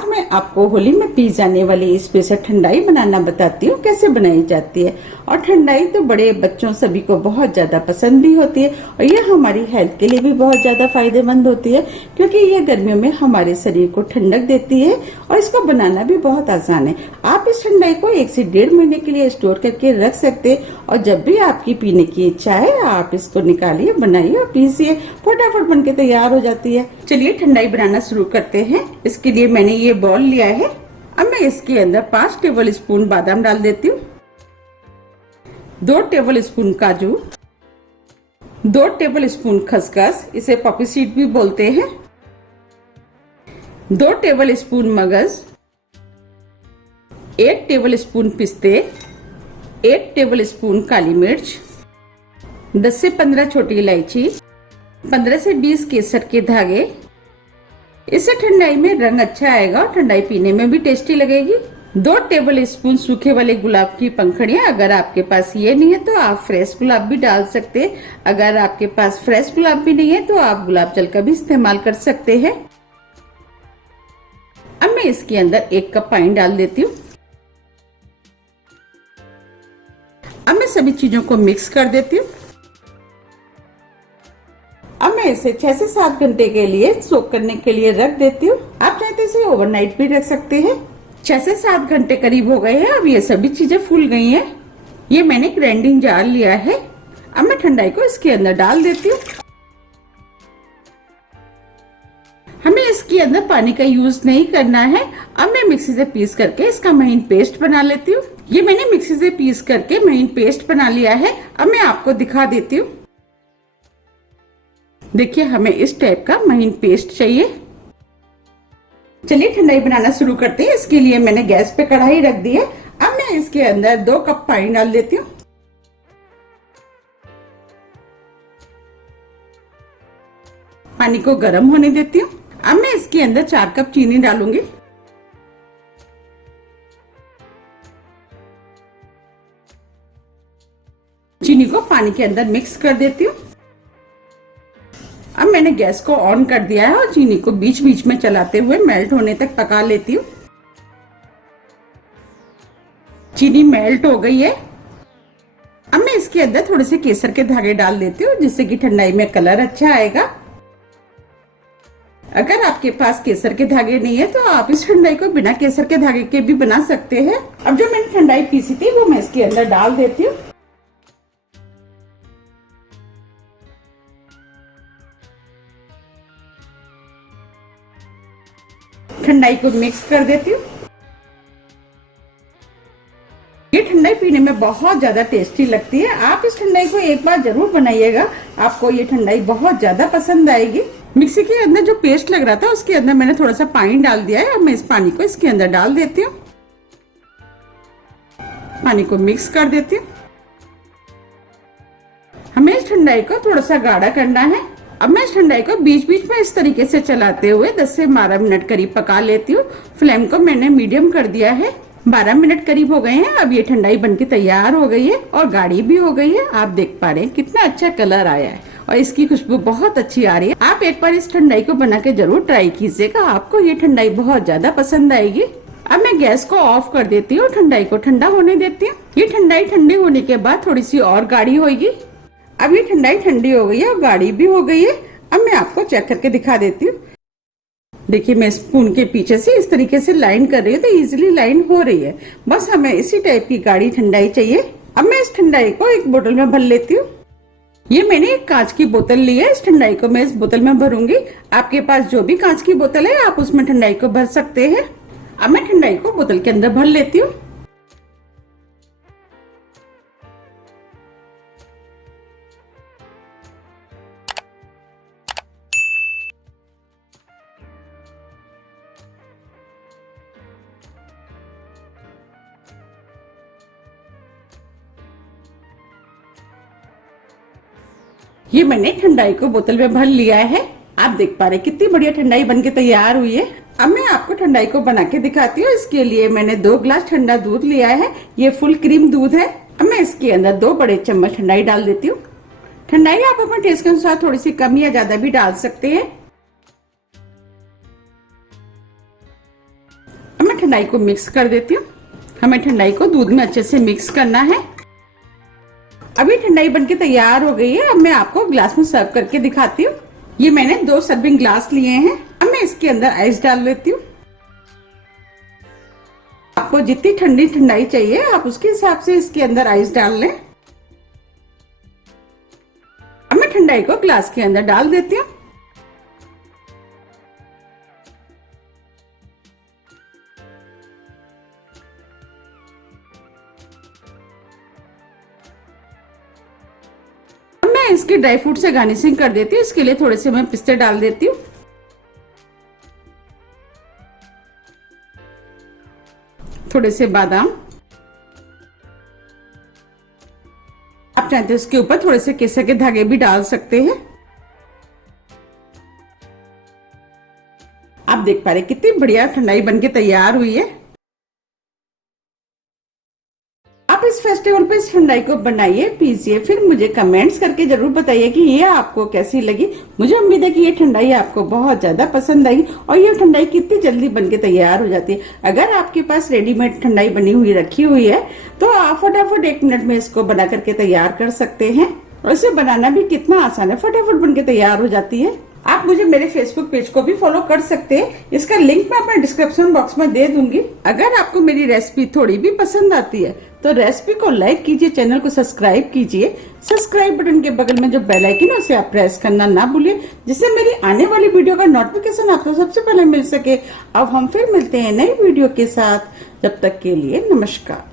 आज मैं आपको होली में पी जाने वाली स्पेशल ठंडाई बनाना बताती हूँ कैसे बनाई जाती है। और ठंडाई तो बड़े बच्चों सभी को बहुत ज्यादा पसंद भी होती है और ये हमारी हेल्थ के लिए भी बहुत ज्यादा फायदेमंद होती है, क्योंकि ये गर्मियों में हमारे शरीर को ठंडक देती है और इसको बनाना भी बहुत आसान है। आप इस ठंडाई को 1 से 1.5 महीने के लिए स्टोर करके रख सकते हैं और जब भी आपकी पीने की इच्छा है आप इसको निकालिए, बनाइए और पीसिए, फटाफट बनके तैयार हो जाती है। चलिए ठंडाई बनाना शुरू करते हैं। इसके लिए मैंने ये बॉल लिया है। अब मैं इसके अंदर 5 टेबल स्पून बादाम डाल देती हूँ, 2 टेबल स्पून काजू, 2 टेबल स्पून खसखस, इसे पॉपी सीड भी बोलते हैं, 2 टेबल स्पून मगज, 1 टेबल स्पून पिस्ते, 1 टेबल स्पून काली मिर्च, 10 से 15 छोटी इलायची, 15 से 20 केसर के धागे। इससे ठंडाई में रंग अच्छा आएगा और ठंडाई पीने में भी टेस्टी लगेगी। 2 टेबल स्पून सूखे वाले गुलाब की पंखुड़ियां, अगर आपके पास ये नहीं है तो आप फ्रेश गुलाब भी डाल सकते हैं। अगर आपके पास फ्रेश गुलाब भी नहीं है तो आप गुलाब जल का भी इस्तेमाल कर सकते हैं। अब मैं इसके अंदर 1 कप पानी डाल देती हूँ। अब मैं सभी चीजों को मिक्स कर देती हूँ। अब मैं इसे 6 से 7 घंटे के लिए सोक करने के लिए रख देती हूँ। आप चाहे तो इसे ओवरनाइट भी रख सकते हैं। 6 से 7 घंटे करीब हो गए हैं। अब ये सभी चीजें फूल गई हैं। ये मैंने ग्राइंडिंग जार लिया है। अब मैं ठंडाई को इसके अंदर डाल देती हूँ। हमें इसके अंदर पानी का यूज नहीं करना है। अब मैं मिक्सी से पीस करके इसका महीन पेस्ट बना लेती हूँ। ये मैंने मिक्सी से पीस करके महीन पेस्ट बना लिया है। अब मैं आपको दिखा देती हूँ। देखिए हमें इस टाइप का महीन पेस्ट चाहिए। चलिए ठंडाई बनाना शुरू करते हैं। इसके लिए मैंने गैस पे कढ़ाई रख दी है। अब मैं इसके अंदर 2 कप पानी डाल देती हूँ। पानी को गर्म होने देती हूँ। अब मैं इसके अंदर 4 कप चीनी डालूंगी। चीनी को पानी के अंदर मिक्स कर देती हूँ। अब मैंने गैस को ऑन कर दिया है और चीनी को बीच बीच में चलाते हुए मेल्ट होने तक पका लेती हूँ। चीनी मेल्ट हो गई है। अब मैं इसके अंदर थोड़े से केसर के धागे डाल देती हूँ, जिससे कि ठंडाई में कलर अच्छा आएगा। अगर आपके पास केसर के धागे नहीं है तो आप इस ठंडाई को बिना केसर के धागे के भी बना सकते हैं। अब जो मैंने ठंडाई पीसी थी वो मैं इसके अंदर डाल देती हूँ। ठंडाई को मिक्स कर देती हूँ। ये ठंडाई पीने में बहुत ज्यादा टेस्टी लगती है। आप इस ठंडाई को एक बार जरूर बनाइएगा, आपको ये ठंडाई बहुत ज्यादा पसंद आएगी। मिक्सी के अंदर जो पेस्ट लग रहा था उसके अंदर मैंने थोड़ा सा पानी डाल दिया है। अब मैं इस पानी को इसके अंदर डाल देती हूँ। पानी को मिक्स कर देती हूँ। हमें इस ठंडाई को थोड़ा सा गाढ़ा करना है। अब मैं इस ठंडाई को बीच बीच में इस तरीके से चलाते हुए 10 से 12 मिनट करीब पका लेती हूँ। फ्लेम को मैंने मीडियम कर दिया है। 12 मिनट करीब हो गए हैं। अब ये ठंडाई बनके तैयार हो गई है और गाढ़ी भी हो गई है। आप देख पा रहे हैं कितना अच्छा कलर आया है और इसकी खुशबू बहुत अच्छी आ रही है। आप एक बार इस ठंडाई को बना के जरूर ट्राई कीजिएगा, आपको ये ठंडाई बहुत ज्यादा पसंद आएगी। अब मैं गैस को ऑफ कर देती हूँ, ठंडाई को ठंडा होने देती हूँ। ये ठंडाई ठंडी होने के बाद थोड़ी सी और गाढ़ी होगी। अब ये ठंडाई ठंडी हो गई है और गाढ़ी भी हो गई है। अब मैं आपको चेक करके दिखा देती हूँ। देखिए मैं स्पून के पीछे से इस तरीके से लाइन कर रही हूँ तो इजीली लाइन हो रही है। बस हमें इसी टाइप की गाढ़ी ठंडाई चाहिए। अब मैं इस ठंडाई को एक बोतल में भर लेती हूँ। ये मैंने एक कांच की बोतल ली है। इस ठंडाई को मैं इस बोतल में भरूंगी। आपके पास जो भी कांच की बोतल है आप उसमें ठंडाई को भर सकते हैं। अब मैं ठंडाई को बोतल के अंदर भर लेती हूँ। ये मैंने ठंडाई को बोतल में भर लिया है। आप देख पा रहे हैं कितनी बढ़िया ठंडाई बनके तैयार हुई है। अब मैं आपको ठंडाई को बना के दिखाती हूँ। इसके लिए मैंने 2 ग्लास ठंडा दूध लिया है। ये फुल क्रीम दूध है। अब मैं इसके अंदर 2 बड़े चम्मच ठंडाई डाल देती हूँ। ठंडाई आप अपने टेस्ट के अनुसार थोड़ी सी कम या ज्यादा भी डाल सकते हैं। ठंडाई को मिक्स कर देती हूँ। हमें ठंडाई को दूध में अच्छे से मिक्स करना है। अभी ठंडाई बनके तैयार हो गई है। अब मैं आपको ग्लास में सर्व करके दिखाती हूँ। ये मैंने 2 सर्विंग ग्लास लिए हैं। अब मैं इसके अंदर आइस डाल लेती हूँ। आपको जितनी ठंडी ठंडाई चाहिए आप उसके हिसाब से इसके अंदर आइस डाल लें। अब मैं ठंडाई को ग्लास के अंदर डाल देती हूँ। मैं इसके ड्राई फ्रूट से गार्निशिंग कर देती हूँ। इसके लिए थोड़े से मैं पिस्ते डाल देती हूँ, थोड़े से बादाम। आप चाहते हो इसके ऊपर थोड़े से केसर के धागे भी डाल सकते हैं। आप देख पा रहे कितनी बढ़िया ठंडाई बनके तैयार हुई है। आप इस फेस्टिवल पे इस ठंडाई को बनाइए, पीजिए, फिर मुझे कमेंट्स करके जरूर बताइए कि ये आपको कैसी लगी। मुझे उम्मीद है कि ये ठंडाई आपको बहुत ज्यादा पसंद आई और ये ठंडाई कितनी जल्दी बनके तैयार हो जाती है। अगर आपके पास रेडीमेड ठंडाई बनी हुई रखी हुई है तो आप फटाफट 1 मिनट में इसको बना करके तैयार कर सकते हैं और इसे बनाना भी कितना आसान है, फटाफट बनके तैयार हो जाती है। आप मुझे मेरे फेसबुक पेज को भी फॉलो कर सकते हैं। इसका लिंक मैं अपने डिस्क्रिप्शन बॉक्स में दे दूंगी। अगर आपको मेरी रेसिपी थोड़ी भी पसंद आती है तो रेसिपी को लाइक कीजिए, चैनल को सब्सक्राइब कीजिए। सब्सक्राइब बटन के बगल में जो बेल आइकन है उसे आप प्रेस करना ना भूलिए, जिससे मेरी आने वाली वीडियो का नोटिफिकेशन आपको सबसे पहले मिल सके। अब हम फिर मिलते हैं नई वीडियो के साथ। जब तक के लिए नमस्कार।